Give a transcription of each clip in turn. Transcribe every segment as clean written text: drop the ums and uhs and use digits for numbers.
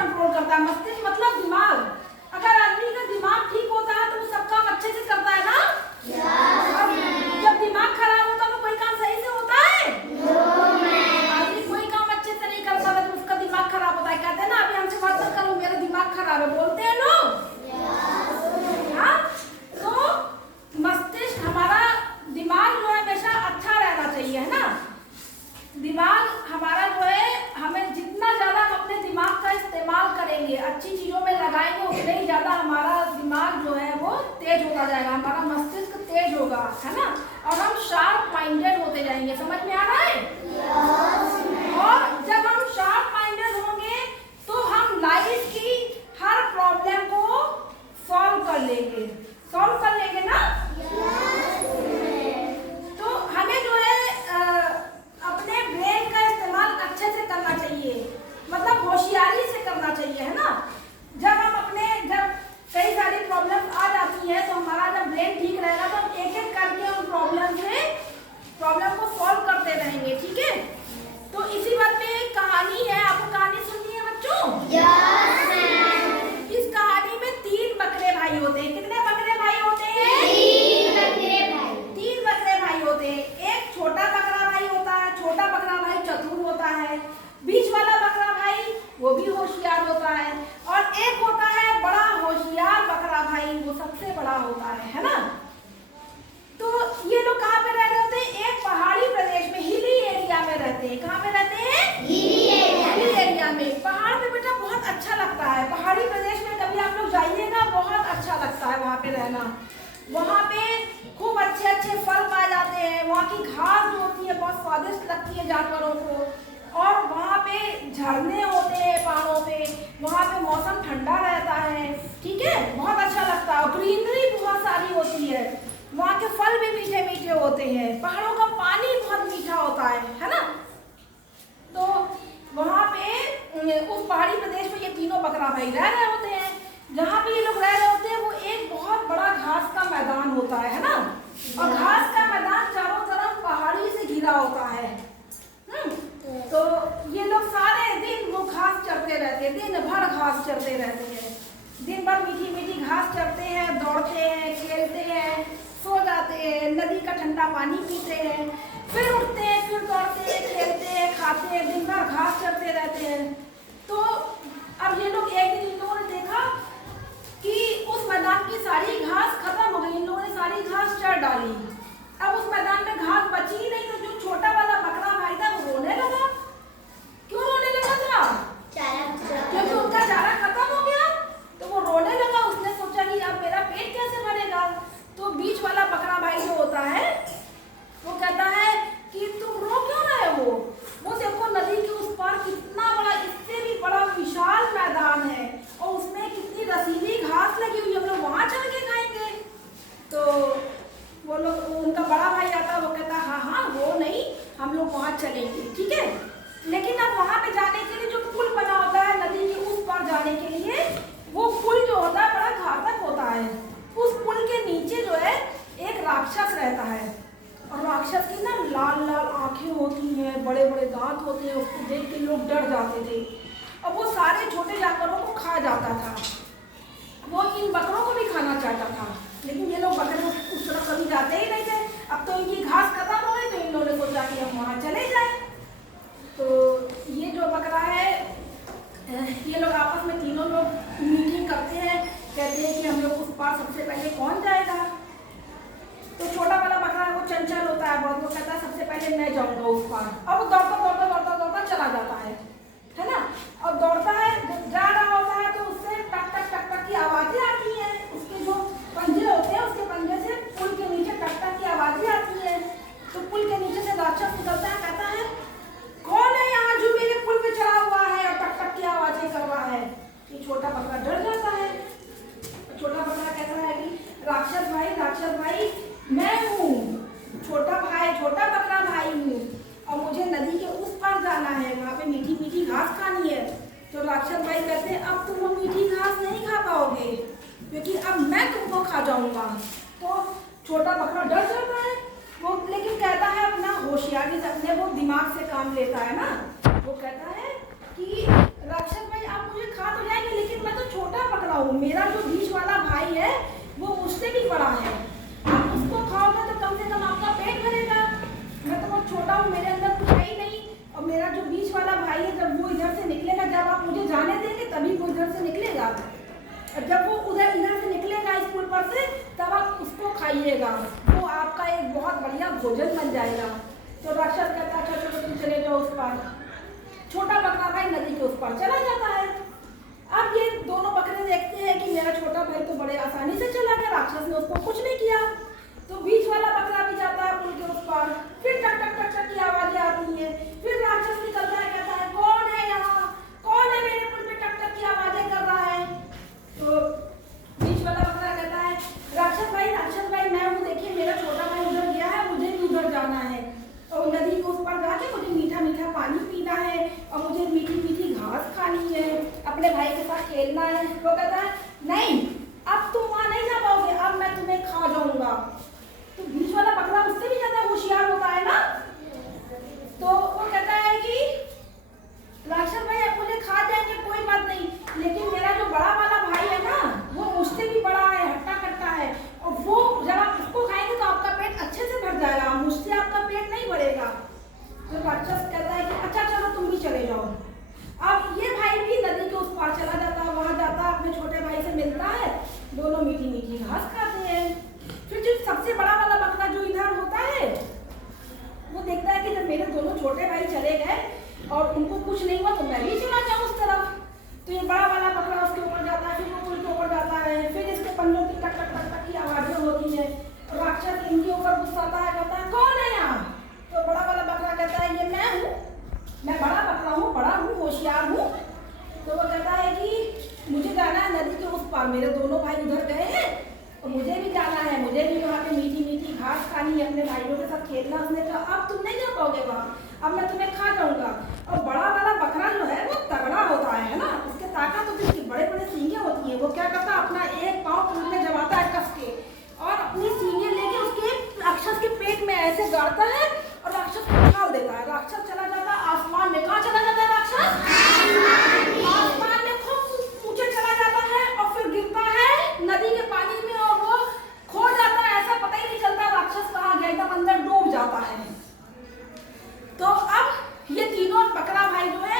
Control करता है। मस्तिष्क मतलब दिमाग। अगर आदमी का दिमाग ठीक होता है तो वो सब काम अच्छे से करता है ना। और जब दिमाग खराब होता है तो कोई काम सही से होता है। आदमी कोई काम अच्छे से नहीं करता है तो उसका दिमाग खराब होता है। कहते हैं ना अभी हमसे बात मत करो मेरा दिमाग खराब है, बोलते हैं लोग। हाँ, तो मस्तिष्क हमारा दिमाग जो है हमेशा अच्छा रहना चाहिए, है ना। दिमाग हमारा जो है, हमें जितना ज्यादा हम अपने दिमाग का इस्तेमाल करेंगे, अच्छी चीजों में लगाएंगे, उतना ही ज्यादा हमारा दिमाग जो है वो तेज होता जाएगा, हमारा मस्तिष्क तेज होगा, है ना। और हम शार्प माइंडेड होते जाएंगे। समझ में आ रहा है? और जब हम शार्प माइंडेड होंगे तो हम लाइफ की हर प्रॉब्लम को सॉल्व कर लेंगे। सॉल्व कर लेंगे ना। तो हमें जो है अपने ब्रेन का इस्तेमाल अच्छे से करना चाहिए, मतलब होशियारी से करना चाहिए, है ना। जब कई सारी प्रॉब्लम आ जाती है तो हमारा जब ब्रेन ठीक रहेगा तो हम एक एक करके उन प्रॉब्लम को सॉल्व करते रहेंगे। ठीक है, तो इसी बात पे एक कहानी है, आपको कहानी सुननी है बच्चों? इस कहानी में 3 बकरे भाई होते हैं। कितने बकरे भाई होते हैं? 3 बकरे भाई होते हैं। एक छोटा बकरा भाई होता है, छोटा बकरा भाई चतुर होता है। बीच वाला बकरा भाई वो भी होशियार होता है, और एक होता है बड़ा होशियार बकरा भाई, वो सबसे बड़ा होता है ना। तो ये लोग कहाँ पे रह रहे होते हैं? एक पहाड़ी प्रदेश में, हिली एरिया में रहते हैं। कहाँ पे रहते हैं? हिली एरिया में। पहाड़ पे बेटा बहुत अच्छा लगता है। पहाड़ी प्रदेश में कभी आप लोग जाइएगा, बहुत अच्छा लगता है वहाँ पे रहना। वहाँ पे खूब अच्छे अच्छे फल पाए जाते हैं। वहाँ की घास जो होती है बहुत स्वादिष्ट लगती है जानवरों को। और वहाँ पे झरने होते हैं पहाड़ों पे। वहाँ पे मौसम ठंडा रहता है। ठीक है, बहुत अच्छा लगता है। ग्रीनरी बहुत सारी होती है। वहाँ के फल भी मीठे मीठे होते हैं। पहाड़ों का पानी बहुत मीठा होता है ना। तो वहाँ पे उस पहाड़ी प्रदेश में ये तीनों बकरा भाई रह रहे होते हैं। जहाँ पे ये लोग रह रहे होते हैं वो एक बहुत बड़ा घास का मैदान होता है ना। और घास का मैदान चारों तरफ पहाड़ी से घिरा होता है। तो ये लोग सारे दिन वो घास चरते रहते हैं, दिन भर घास चरते रहते हैं। दिन भर मीठी मीठी घास चरते हैं, दौड़ते हैं, खेलते हैं, सो जाते हैं, नदी का ठंडा पानी पीते हैं, फिर उठते हैं, फिर दौड़ते हैं, खेलते हैं, खाते हैं, दिन भर घास चरते रहते हैं। तो अब ये लोग एक दिन इन लोगों ने देखा कि उस मैदान की सारी घास खत्म हो गई। इन लोगों ने सारी घास चर डाली। अब उस मैदान में घास बची ही नहीं। तो जो छोटा वाला बकरा भाई था वो रोने लगा। क्यों रोने लगा था? क्योंकि उनका चारा खत्म हो गया। तो वो रोने लगा। उसने सोचा कि अब मेरा पेट कैसे भरेगा। तो बीच वाला बकरा भाई जो होता है वो कहता है कि तुम रो क्यों रहे हो? वो देखो नदी के उस पार कितना बड़ा, इससे भी बड़ा विशाल मैदान है, और उसमें कितनी रसीली घास लगी हुई है, हम लोग वहां चल के खाएंगे। तो वो लोग, उनका बड़ा भाई आता है, वो कहता है हाँ हाँ वो नहीं, हम लोग वहां चलेंगे। ठीक है, लेकिन अब वहां पे जाने के लिए जो पुल बना होता है नदी के उस पार जाने के लिए, वो पुल जो होता है बड़ा घातक होता है। उस पुल के नीचे जो है एक राक्षस रहता है, और राक्षस की ना लाल लाल आंखें होती हैं, बड़े बड़े दांत होते हैं। उसको देख के लोग डर जाते थे, और वो सारे छोटे जानवरों को खा जाता था। वो इन बकरों को भी खाना चाहता था, लेकिन ये लोग बकरे उस तरफ कभी जाते ही नहीं थे। अब तो इनकी घास खत्म हो गई, तो इन लोगों ने सोचा कि हम वहाँ चले जाए। तो ये जो बकरा है, ये लोग आपस में तीनों लोग मीटिंग करते हैं, कहते हैं कि हम लोग उस पार सबसे पहले कौन जाएगा। तो छोटा वाला बकरा वो चंचल होता है बहुत, वो कहता है सबसे पहले मैं जाऊंगा उस पार। अब वो दौड़ता दौड़ता दौड़ता दौड़ता चला जाता है ना। और दौड़ता है, जा रहा होता है, तो उससे टक टक टक टक की आवाजें आती हैं। उसके जो पंजे होते हैं, उसके पंजे से पुल के नीचे टक टक की आवाजें आती हैं। तो पुल के नीचे से राक्षस निकलता है, कहता है कौन है यहाँ जो मेरे पुल पे चढ़ा हुआ है और टक टक की आवाजें कर रहा है। ये छोटा बकरा डर जाता है। छोटा बकरा कहता है कि राक्षस भाई मैं हूँ, छोटा बकरा भाई हूँ, और मुझे नदी के उस पार जाना है, वहाँ पे मीठी मीठी घास खानी है। तो राक्षस भाई कहते हैं अब तुम वो मीठी घास नहीं खा पाओगे, क्योंकि अब मैं तुमको खा जाऊंगा। तो छोटा बकरा डर जाता है वो, लेकिन कहता है अपना होशियारी से, अपने वो दिमाग से काम लेता है ना। वो कहता है कि राक्षस भाई आप मुझे खा बाद। और जब वो उधर इधर से निकलेगा इस पुल पर से, तब आप उसको खाइएगा, वो आपका एक बहुत बढ़िया भोजन बन जाएगा। तो राक्षस कहता है अच्छा चलो तुम चले जाओ उस पार। छोटा बकरा भाई नदी के उस पार चला जाता है। अब ये दोनों बकरे देखते हैं कि मेरा छोटा भाई तो बड़े आसानी से चला गया, राक्षस ने उसको कुछ नहीं किया। तो बीच वाला बकरा भी जाता है पुल के उस पार, फिर टक टक टक टक की आवाजें आती हैं, फिर राक्षस निकलता है, कहता है कौन है यहाँ, कौन है मेरे पुल पे टक टक की आवाजें कर रहा है। तो बीच वाला बकरा कहता है राक्षस भाई मैं हूँ, देखिए मेरा छोटा भाई उधर गया है, मुझे भी उधर जाना है और नदी के उस पर जाके मुझे मीठा मीठा पानी पीना है और मुझे मीठी मीठी घास खानी है, अपने भाई के साथ खेलना है। वो कहता है नहीं, अब तुम वहां नहीं जा पाओगे, अब मैं तुम्हें खा जाऊंगा। तो बीच वाला बकरा उससे भी ज्यादा होशियार होता है ना, तो वो कहता है कि राक्षस भाई आप मुझे खा जाएंगे कोई बात नहीं, लेकिन मेरा जो बड़ा वाला भाई है ना वो मुझसे भी बड़ा है, हट्टा कट्टा है, और वो जब आप उसको खाएंगे तो आपका पेट अच्छे से भर जाएगा, मुझसे आपका पेट नहीं भरेगा। तो राक्षस कहता है कि अच्छा चलो तुम भी चले जाओ। अब ये भाई भी नदी के उस पार चला जाता है, वहां जाता है अपने छोटे भाई से मिलता है, दोनों मीठी मीठी घास खाते हैं। फिर जो सबसे बड़ा वाला बकरा जो इधर होता है वो देखता है कि जब मेरे दोनों छोटे भाई चले गए और उनको कुछ नहीं हुआ तो मैं भी चला जाऊं उस तरफ। तो ये बड़ा वाला बकरा उसके ऊपर जाता है, फिर वो पुल के ऊपर जाता है, फिर इसके पंजों की टक टक टक टक की आवाजें होती है। राक्षस इनके ऊपर गुस्साता है, कहता है कौन है यहाँ। तो बड़ा वाला बकरा कहता है ये मैं हूँ, मैं बड़ा बकरा हूँ, बड़ा हूँ, होशियार हूँ। तो वो कहता है कि मुझे जाना है नदी के उस पार, मेरे दोनों भाई उधर गए हैं और मुझे भी जाना है, मुझे भी वहाँ पे मीठी मीठी घास खानी है, अपने भाइयों के साथ खेलना। उसने कहा अब तुम नहीं जा पाओगे वहाँ, अब मैं तुम्हें खा जाऊंगा। और बड़ा वाला बकरा जो है वो तगड़ा होता है ना, उसके ताकत होती है, बड़े बड़े सींगे होती है। वो क्या करता है अपना एक पाँव पुल में जमाता है कस के और अपनी सींगे लेके उसके राक्षस के पेट में ऐसे गाड़ता है और राक्षस को उछाल देता है। राक्षस चला जाता है आसमान में। कहाँ चला जाता है राक्षस? आसमान में खूब ऊंचे चला जाता है और फिर गिरता है नदी के पानी में और वो खो जाता है, ऐसा पता ही नहीं चलता राक्षस कहाँ गया, एकदम अंदर डूब जाता है। तो अब ये तीनों बकरा भाई जो है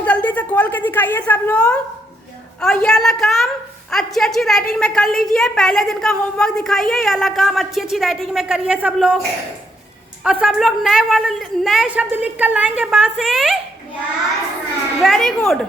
बुक जल्दी से खोल के दिखाइए सब लोग। और ये वाला काम अच्छी अच्छी राइटिंग में कर लीजिए। पहले दिन का होमवर्क दिखाइए, ये वाला काम अच्छी अच्छी राइटिंग में करिए सब लोग। और सब लोग नए शब्द लिख कर लाएंगे बात से। Very good.